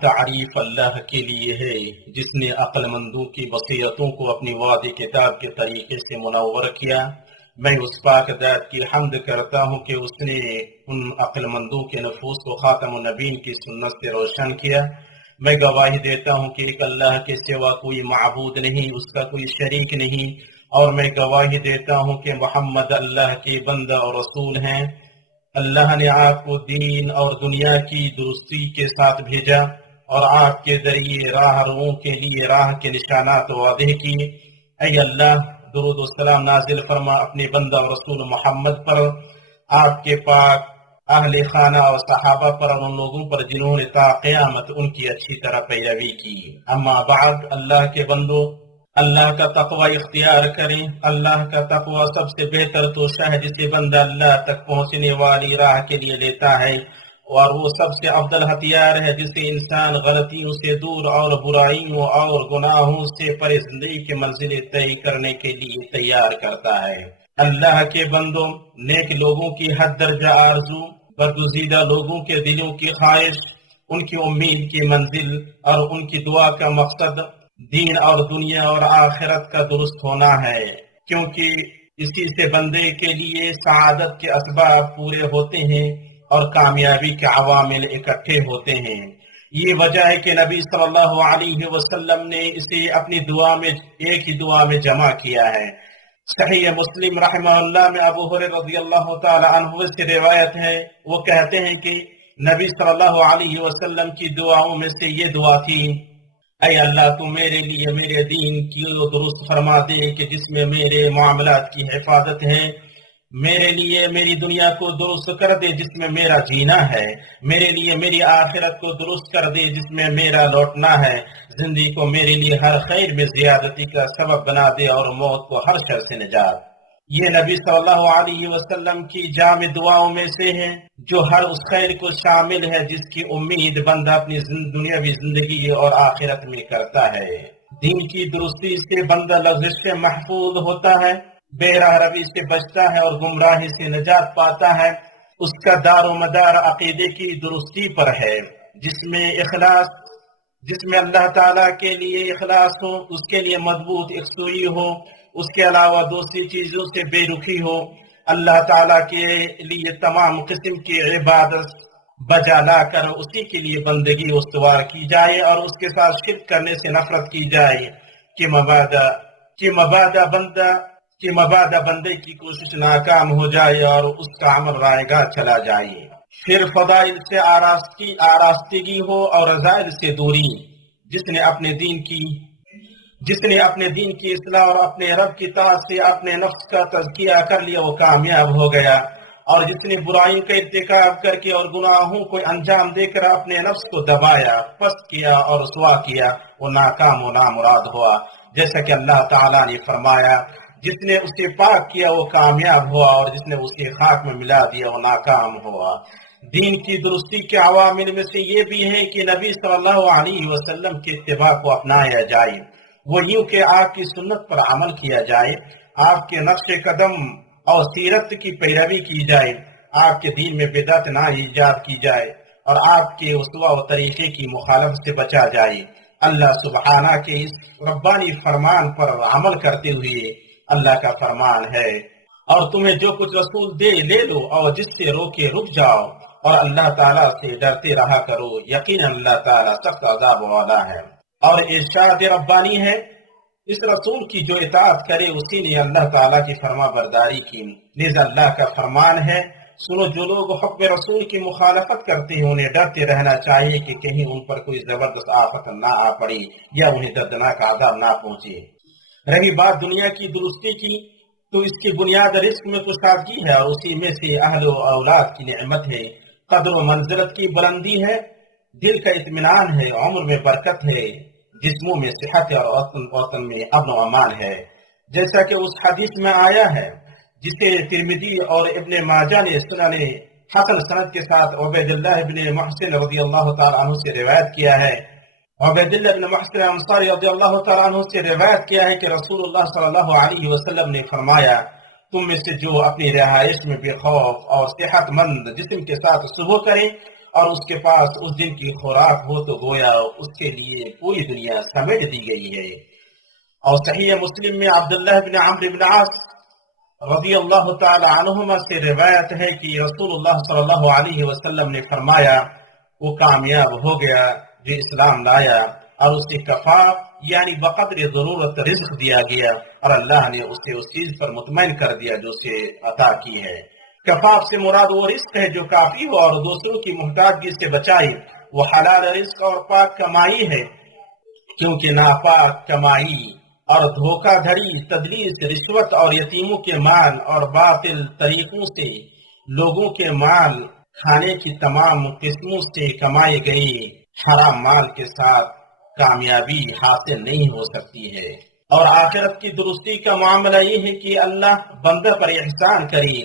تعریف اللہ کے لیے ہے جس نے عقل مندوں کی وصیتوں کو اپنی وعد کتاب کے طریقے سے منور کیا۔ میں اس پاک ذات کی حمد کرتا ہوں کہ اس نے ان عقل مندوں کے نفوس کو خاتم النبیین کی سنت سے روشن کیا۔ میں گواہی دیتا ہوں کہ ایک اللہ کے سوا کوئی معبود نہیں، اس کا کوئی شریک نہیں، اور میں گواہی دیتا ہوں کہ محمد اللہ کے بندہ اور رسول ہیں۔ اللہ نے آپ کو دین اور دنیا کی درستی کے ساتھ بھیجا اور آپ کے ذریعے راہ رووں کے لیے راہ کے نشانات واضح کیے۔ اے اللہ، درود و سلام نازل فرما اپنے بندہ اور رسول محمد پر، آپ کے پاک اہل خانہ اور صحابہ پر اور ان لوگوں پر جنہوں نے تا قیامت ان کی اچھی طرح پیروی کی۔ اما بعد، اللہ کے بندو، اللہ کا تقوی اختیار کریں۔ اللہ کا تقوی سب سے بہتر توشہ ہے جسے بندہ اللہ تک پہنچنے والی راہ کے لیے لیتا ہے، اور وہ سب سے افضل ہتھیار ہے جسے انسان غلطیوں سے دور اور برائیوں اور گناہوں سے پرے زندگی کی منزلیں طے کرنے کے لیے تیار کرتا ہے۔ اللہ کے بندوں، نیک لوگوں کی حد درجہ آرزو، برگزیدہ لوگوں کے دلوں کی خواہش، ان کی امید کی منزل اور ان کی دعا کا مقصد دین اور دنیا اور آخرت کا درست ہونا ہے، کیونکہ اسی سے بندے کے لیے سعادت کے اسباب پورے ہوتے ہیں اور کامیابی کے عوامل اکٹھے ہوتے ہیں۔ یہ وجہ ہے کہ نبی صلی اللہ علیہ وسلم نے اسے اپنی دعا میں ایک ہی دعا میں جمع کیا ہے۔ صحیح مسلم رحمہ اللہ میں ابو ہریرہ رضی اللہ تعالی عنہ سے روایت ہے، وہ کہتے ہیں کہ نبی صلی اللہ علیہ وسلم کی دعاؤں میں سے یہ دعا تھی: اے اللہ، تو میرے لیے میرے دین کی درست فرما دے کہ جس میں میرے معاملات کی حفاظت ہے، میرے لیے میری دنیا کو درست کر دے جس میں میرا جینا ہے، میرے لیے میری آخرت کو درست کر دے جس میں میرا لوٹنا ہے، زندگی کو میرے لیے ہر خیر میں زیادتی کا سبب بنا دے اور موت کو ہر شر سے نجات۔ یہ نبی صلی اللہ علیہ وسلم کی جامع دعاؤں میں سے ہے جو ہر اس خیر کو شامل ہے جس کی امید بندہ اپنی دنیاوی زندگی اور آخرت میں کرتا ہے۔ دین کی درستی سے بندہ لغزش سے محفوظ ہوتا ہے، بے راہ روی سے بچتا ہے اور گمراہی سے نجات پاتا ہے۔ اس کا دار و مدار عقیدے کی درستی پر ہے، جس میں اللہ تعالیٰ کے لیے اخلاص ہو، اس کے لیے مضبوط یکسوئی ہو، اس کے علاوہ دوسری چیزوں سے بے رخی ہو، اللہ تعالیٰ کے لیے تمام قسم کی عبادت بجا لا کر اسی کے لیے بندگی استوار کی جائے اور اس کے ساتھ شرک کرنے سے نفرت کی جائے کہ مبادہ بندے کی کوشش ناکام ہو جائے اور اس کا عمل رائے گاہ چلا جائے۔ پھر فضائل سے آراستگی ہو اور رذائل سے دوری۔ جس نے اپنے دین کی اصلاح اور اپنے رب کی طاعت سے اپنے نفس کا تزکیہ کر لیا وہ کامیاب ہو گیا، اور جس نے برائیوں کا ارتکاب کر کے اور گناہوں کو انجام دے کر اپنے نفس کو دبایا، پست کیا اور رسوا کیا، وہ ناکام و نامراد ہوا۔ جیسا کہ اللہ تعالیٰ نے فرمایا، جس نے اسے پاک کیا وہ کامیاب ہوا اور جس نے اسے خاک میں ملا دیا وہ ناکام ہوا۔ دین کی درستی کے عوامل میں سے یہ بھی ہے کہ نبی صلی اللہ علیہ وسلم کے اتباع کو اپنایا جائے، وہ یوں کہ آپ کی سنت پر عمل کیا جائے، آپ کے نقش قدم اور سیرت کی پیروی کی جائے، آپ کے دین میں بدعت نہ ایجاد کی جائے اور آپ کے اسوہ و طریقے کی مخالفت سے بچا جائے۔ اللہ سبحانہ کے اس ربانی فرمان پر عمل کرتے ہوئے اللہ کا فرمان ہے: اور تمہیں جو کچھ رسول دے لے لو اور جس سے روکے رک جاؤ، اور اللہ تعالیٰ سے ڈرتے رہا کرو، یقینا اللہ تعالیٰ سخت عذاب والا ہے۔ اور ارشاد ربانی ہے: اس رسول کی جو اطاعت کرے اسی نے اللہ تعالیٰ کی فرما برداری کی۔ لذا اللہ کا فرمان ہے: سنو، جو لوگ حکم رسول کی مخالفت کرتے ہیں انہیں ڈرتے رہنا چاہیے کہ کہیں ان پر کوئی زبردست آفت نہ آ پڑی یا انہیں دردناک عذاب نہ پہنچے۔ رہی بات دنیا کی درستی کی، تو اس کی بنیاد رزق میں کشادگی ہے اور اسی میں سے اہل و اولاد کی نعمت ہے، قدر و منزلت کی بلندی ہے، دل کا اطمینان ہے، عمر میں برکت ہے، جسموں میں صحت ہے اور وطن میں امن و امان ہے۔ جیسا کہ اس حدیث میں آیا ہے جسے ترمذی اور ابن ماجہ نے سنن حسن سند کے ساتھ عبید اللہ بن محسن رضی اللہ تعالیٰ عنہ سے روایت کیا ہے۔ عبید اللہ بن محسن انصاری رضی اللہ تعالیٰ عنہ سے روایت کیا ہے کہ رسول اللہ صلی اللہ علیہ وسلم نے فرمایا: تم میں سے جو اپنی رہائش میں بے خوف اور صحت مند جسم کے ساتھ صبح کریں اور اس کے پاس اس دن کی خوراک ہو تو گویا اس کے لیے پوری دنیا سمیٹ دی گئی ہے۔ اور صحیح مسلم میں عبداللہ بن عمرو بن عاص رضی اللہ تعالی عنہما سے روایت ہے کہ رسول اللہ صلی اللہ علیہ وسلم نے فرمایا وہ کامیاب ہو گیا جو اسلام لایا اور اسے کفاف یعنی بقدر ضرورت رزق دیا گیا اور اللہ نے اسے اس چیز پر مطمئن کر دیا جو اسے عطا کی ہے۔ کفاف سے مراد وہ رزق ہے جو کافی ہو اور دوسروں کی محتاجگی سے بچائے، وہ حلال رزق اور پاک کمائی ہے، کیونکہ ناپاک کمائی اور دھوکہ دھڑی، تدلیس، رشوت اور یتیموں کے مال اور باطل طریقوں سے لوگوں کے مال کھانے کی تمام قسموں سے کمائے گئے حرام مال کے ساتھ کامیابی حاصل نہیں ہو سکتی ہے۔ اور آخرت کی درستی کا معاملہ یہ ہے کہ اللہ بندہ پر احسان کرے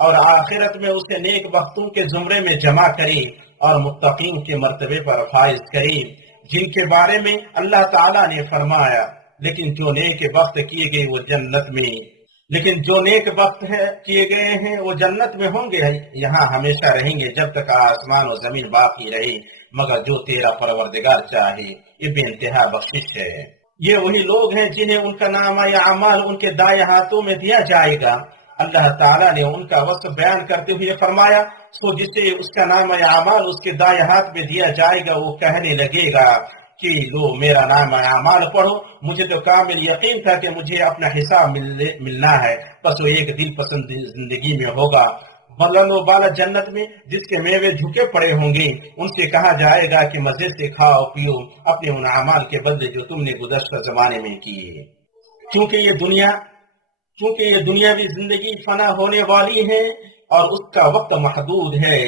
اور آخرت میں اسے نیک بختوں کے زمرے میں جمع کرے اور متقین کے مرتبے پر فائز کرے، جن کے بارے میں اللہ تعالیٰ نے فرمایا لیکن جو نیک بخت کیے گئے وہ جنت میں کیے گئے ہیں وہ جنت میں ہوں گے، یہاں ہمیشہ رہیں گے جب تک آسمان و زمین باقی رہے، مگر جو تیرا پروردگار چاہے، یہ بے انتہا بخشش ہے۔ یہ وہی لوگ ہیں جنہیں ان کا نامہ یا اعمال ان کے دائیں ہاتھوں میں دیا جائے گا۔ اللہ تعالیٰ نے ان کا وصف بیان کرتے ہوئے فرمایا سو جسے اس کا نامہ یا اعمال اس کے دائیں ہاتھ میں دیا جائے گا وہ کہنے لگے گا کہ لو میرا نام اعمال پڑھو، مجھے تو کامل یقین تھا کہ مجھے اپنا حساب ملنا ہے، بس وہ ایک دل پسند زندگی میں ہوگا، بلند و بالا جنت میں جس کے میوے جھکے پڑے ہوں گے۔ ان سے کہا جائے گا کہ مزے سے کھاؤ پیو اپنے ان اعمال کے بدلے جو تم نے گزشتہ زمانے میں کیے، کیونکہ یہ دنیاوی زندگی فنا ہونے والی ہے اور اس کا وقت محدود ہے،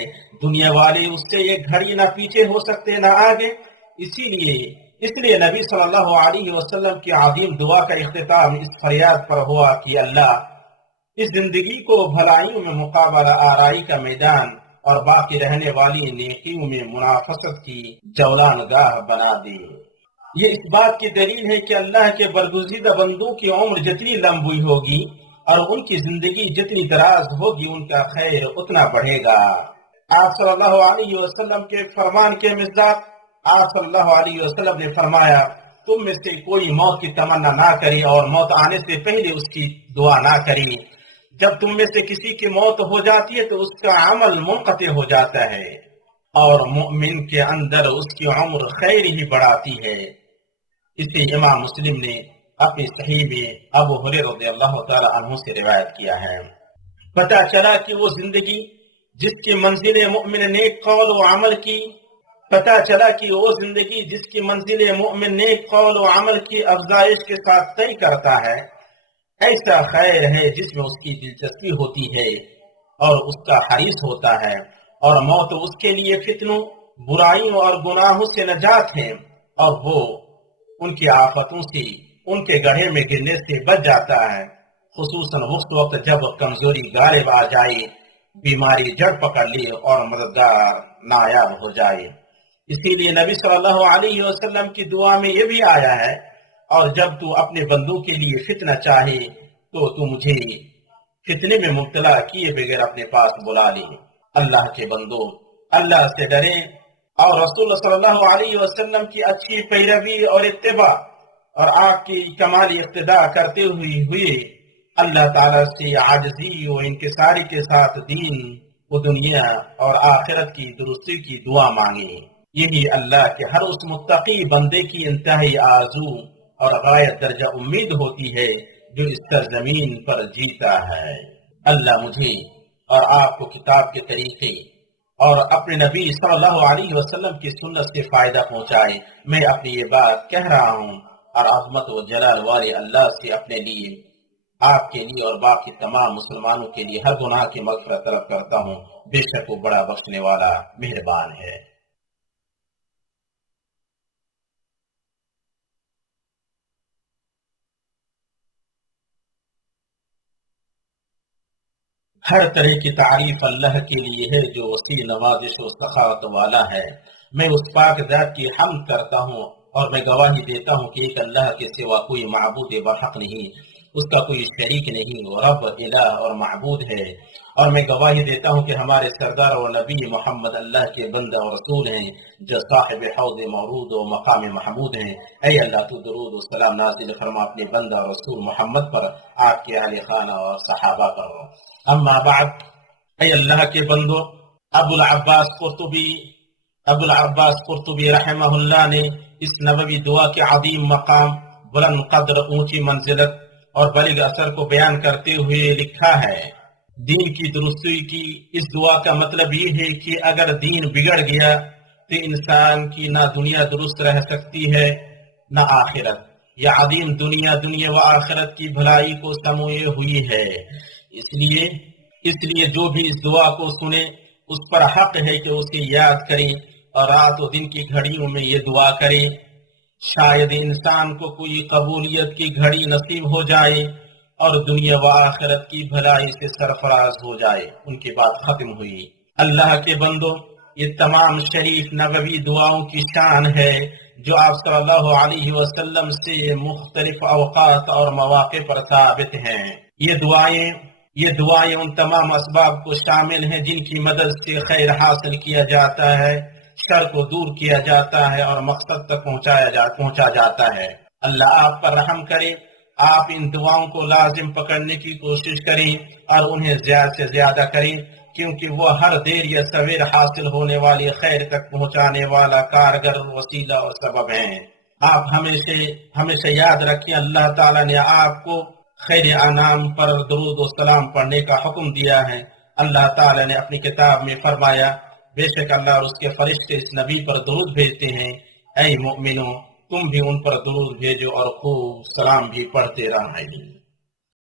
دنیا والے اس سے ایک گھڑی نہ پیچھے ہو سکتے نہ آگے۔ اس لیے نبی صلی اللہ علیہ وسلم کی عظیم دعا کا اختتام اس فریاد پر ہوا کہ اللہ اس زندگی کو بھلائیوں میں مقابلہ آرائی کا میدان اور باقی رہنے والی نیکیوں میں منافست کی جولان گاہ بنا دے۔ یہ اس بات کی دلیل ہے کہ اللہ کے برگزیدہ بندوں کی عمر جتنی لمبی ہوگی اور ان کی زندگی جتنی دراز ہوگی ان کا خیر اتنا بڑھے گا۔ آپ صلی اللہ علیہ وسلم کے فرمان کے مصداق آپ صلی اللہ علیہ وسلم نے فرمایا تم میں سے کوئی موت کی تمنا نہ کرے اور موت آنے سے پہلے اس کی دعا نہ کرے۔ جب تم میں سے کسی کی موت ہو جاتی ہے تو اس کا عمل منقطع ہو جاتا ہے اور مؤمن کے اندر اس کی عمر خیر ہی بڑھاتی ہے۔ اسے امام مسلم نے اپنی صحیح میں ابو ہریرہ رضی اللہ تعالی عنہ سے روایت کیا ہے۔ پتہ چلا کہ وہ زندگی جس کی منزل مؤمن نیک قول و عمل کی افزائش کے ساتھ طے کرتا ہے، ایسا خیر ہے جس میں اس کی دلچسپی ہوتی ہے اور اس کا حریص ہوتا ہے، اور موت اس کے لیے فتنوں، برائیوں اور گناہوں سے نجات ہے، اور وہ ان کی آفتوں سے ان کے گڑھے میں گرنے سے بچ جاتا ہے، خصوصاً اس وقت جب کمزوری غالب آ جائے، بیماری جڑ پکڑ لے اور مددگار نایاب ہو جائے۔ اسی لیے نبی صلی اللہ علیہ وسلم کی دعا میں یہ بھی آیا ہے اور جب تو اپنے بندوں کے لیے فتنہ چاہے تو مجھے فتنے میں مبتلا کیے بغیر اپنے پاس بلا لے۔ اللہ کے بندو اللہ سے ڈریں اور رسول صلی اللہ علیہ وسلم کی اچھی پیروی اور اتباع اور آپ کی کمالی اقتداء کرتے ہوئے اللہ تعالیٰ سے عاجزی و انکساری کے ساتھ دین و دنیا اور آخرت کی درستی کی دعا مانگیں۔ یہی اللہ کے ہر اس متقی بندے کی انتہائی آرزو اور غایت درجہ امید ہوتی ہے جو اس سرزمین پر جیتا ہے۔ اللہ مجھے اور آپ کو کتاب کے طریقے اور اپنے نبی صلی اللہ علیہ وسلم کی سنت سے فائدہ پہنچائے۔ میں اپنی یہ بات کہہ رہا ہوں اور عظمت و جلال والے اللہ سے اپنے لیے، آپ کے لیے اور باقی تمام مسلمانوں کے لیے ہر گناہ کی مغفرت طلب کرتا ہوں، بے شک وہ بڑا بخشنے والا مہربان ہے۔ ہر طرح کی تعریف اللہ کے لیے ہے جو وسیع نوازش و سخاوت والا ہے۔ میں اس پاک ذات کی حمد کرتا ہوں اور میں گواہی دیتا ہوں کہ ایک اللہ کے سوا کوئی معبود برحق نہیں، اس کا کوئی شریک نہیں، وہ رب، الہ اور معبود ہے۔ اور میں گواہی دیتا ہوں کہ ہمارے سردار و نبی محمد اللہ کے بندہ اور رسول ہیں، جو صاحب حوض مورود و مقام محمود ہیں۔ اے اللہ تو درود و سلام نازل فرما اپنے بندہ اور رسول محمد پر، آپ کے اہل خانہ اور صحابہ پر۔ اما بعد، اے اللہ کے بندو، ابو العباس قرطبی رحمہ اللہ نے اس نبوی دعا کے عظیم مقام، بلند قدر، اونچی منزلت اور بلند اثر کو بیان کرتے ہوئے لکھا ہے، دین کی درستی کی اس دعا کا مطلب یہ ہے کہ اگر دین بگڑ گیا تو انسان کی نہ دنیا درست رہ سکتی ہے نہ آخرت۔ یہ عظیم دنیا و آخرت کی بھلائی کو سموئے ہوئی ہے۔ اس لیے جو بھی اس دعا کو سنے اس پر حق ہے کہ اسے یاد کریں اور رات و دن کی گھڑیوں میں یہ دعا کریں۔ شاید انسان کو کوئی قبولیت کی گھڑی نصیب ہو جائے اور دنیا و آخرت کی بھلائی سے سرفراز ہو جائے۔ ان کی بات ختم ہوئی۔ اللہ کے بندو، یہ تمام شریف نبوی دعاؤں کی شان ہے جو آپ صلی اللہ علیہ وسلم سے مختلف اوقات اور مواقع پر ثابت ہیں۔ یہ دعائیں ان تمام اسباب کو شامل ہیں جن کی مدد سے خیر حاصل کیا جاتا ہے، شر کو دور کیا جاتا ہے اور مقصد تک پہنچا جاتا ہے۔ اللہ آپ پر رحم کرے۔ آپ ان دعاؤں کو لازم پکڑنے کی کوشش کریں اور انہیں زیادہ سے زیادہ کریں، کیونکہ وہ ہر دیر یا سویر حاصل ہونے والی خیر تک پہنچانے والا کارگر وسیلہ اور سبب ہیں۔ آپ ہمیشہ یاد رکھیں، اللہ تعالیٰ نے آپ کو خیر انعام پر درود و سلام پڑھنے کا حکم دیا ہے۔ اللہ تعالیٰ نے اپنی کتاب میں فرمایا، بے شک اللہ اور اس کے فرشتے اس نبی پر درود بھیجتے ہیں۔ اے مومنو، تم بھی ان پر درود بھیجو اور خوب سلام بھی پڑھتے رہو۔